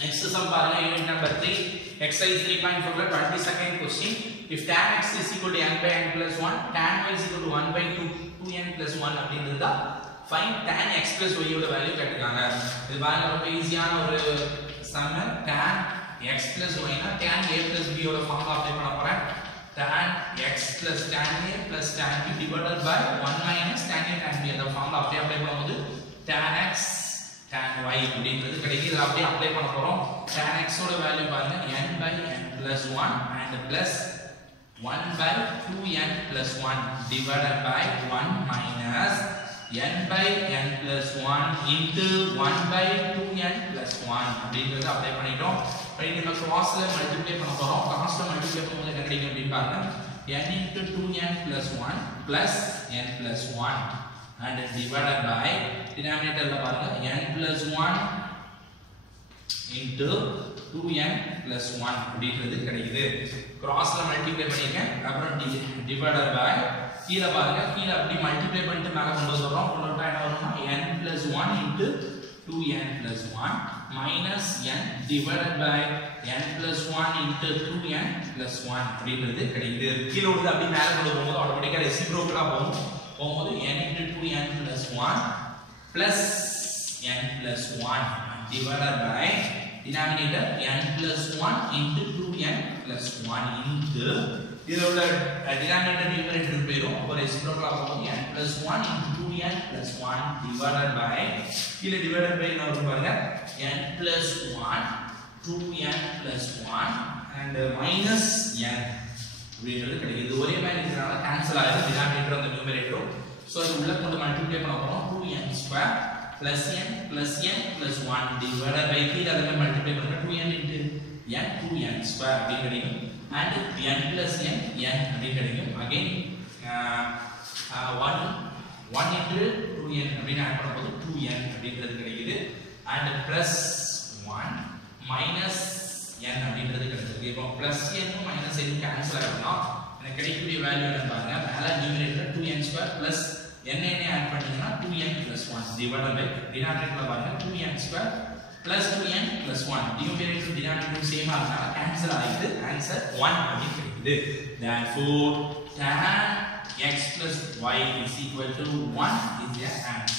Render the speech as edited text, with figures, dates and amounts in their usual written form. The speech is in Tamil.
Next sum பாருங்க unit number 3 exercise 3.4 ல 22nd question. If tan x is equal to n by n plus 1, tan y is equal to 1 by 2n plus 1 அப்படின்றதா find tan x plus y யோட வேல்யூ கேட்டிருக்காங்க. இது பாருங்க ரொம்ப ஈஸியான ஒரு some. tan x plus y னா tan a plus b யோட ஃபார்முலா அப்ளை பண்ண போறேன். tan x plus tan a plus tan b divided by 1 minus tan a tan b அந்த ஃபார்முலா அப்படியே அப்ளை பண்ணும்போது tan x tan y அப்படிங்கிறது கிடைக்குது. இத அப்படியே அப்ளை பண்ண போறோம். tan x ஓட வேல்யூ பாருங்க n by n plus 1 and plus 1 by 2n plus 1 divided by 1 minus n by n plus 1 into 1 by 2n plus 1 அப்படிங்கிறது அப்ளை பண்ணிட்டோம். பண்ணிட்டு நம்ம crossல மல்டிப்ளை பண்ண போறோம். crossல மல்டிப்ளை பண்ணும்போது என்ன கிடைக்கும் அப்படி பாருங்க n into 2n plus 1 plus n plus 1 and divided by denominator la பாருங்க n plus 1 into 2n plus 1 அப்படிங்கிறது கிடைக்குது. crossல மல்டிப்ளை பண்ணிருக்கேன். அப்புறம் divided by கீழ பாருங்க கீழ அப்படி மல்டிப்ளை பண்ணிட்டு மேல கொண்டு வரோம். கொண்டு வந்தா என்ன வரும்னா n plus 1 into 2n plus 1 minus n divided by n plus 1 into 2n plus 1 அப்படிங்கிறது கிடைக்குது. கீழ உள்ளது அப்படி மேல கொண்டு வரும்போது ஆட்டோமேட்டிக்கா ரெசிப்ரோக்கலா போகும்போது n into 2n plus 1 plus n plus 1 divided by denominator n plus 1 into 2n plus 1 into இதுல உள்ள denominator numerator பேரும் அப்ப ரெசிப்ரோக்கலா போகும்போது n plus 1 into 2n plus 1 divided by கீழ divided by என்ன வரும் பாருங்க n plus 1 2n plus 1 and minus n அப்படிங்கிறது கிடைக்குது. ஒரே மாதிரி இருக்கறனால கேன்சல் ஆயிடும் denominator and numerator. So இது உள்ள கொண்டு மல்டிப்ளை பண்ண போறோம் 2n square plus n plus n plus 1 divided by கீழ அத மல்டிப்ளை பண்ணா 2n into n 2n square அப்படி கிடைக்கும் and n plus n n அப்படி கிடைக்கும். again 1 into 2n அப்படி ஆட் பண்ணும்போது 2n அப்படிங்கிறது கிடைக்குது and plus 1 minus n அப்படிங்கிறது கிடைச்சிருக்கு. இப்போ plus n minus n cancel ஆயிடும்னா எனக்கு கிடைக்கக்கூடிய வேல்யூ என்ன பாருங்க மேல numerator 2n square plus n add பண்ணீங்கன்னா 2n plus 1 divided by denominatorல பாருங்க 2n square plus 2n plus 1 numerator denominator சேமா இருக்கனால கேன்சல் ஆயிடுது. ஆன்சர் 1 அப்படி கிடைக்குது. therefore tan x plus y is equal to 1 is the answer.